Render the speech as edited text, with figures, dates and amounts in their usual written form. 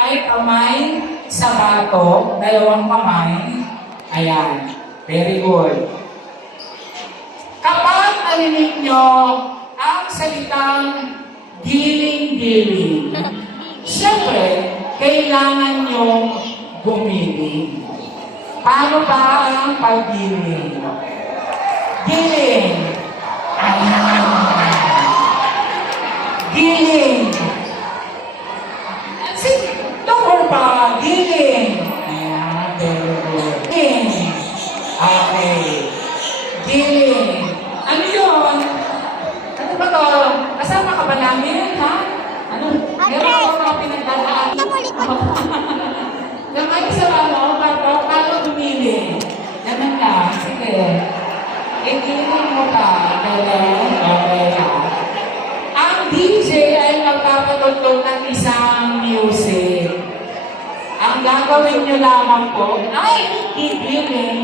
ay kamay sa bato, dalawang kamay. Ayan. Very good. Kapag narinig nyo ang salitang giling-giling, siyempre, kailangan nyo gumiling. Paano ba ang paggiling? Giling. Ayan. Giling. Lower pa. Giling. Ayan. Very good. Giling. Okay. Giling. Ano yun? Ano ba to? Kasama ka ba namin, ha? Ano? Meron ako mga pinagdadaan. Naman sa ano, paano tumili? Naman na. Sige. Igiling mo pa. Okay. Ang DJ ay magpapatugtog ng isang music. Ang gagawin nyo lamang po ay igiling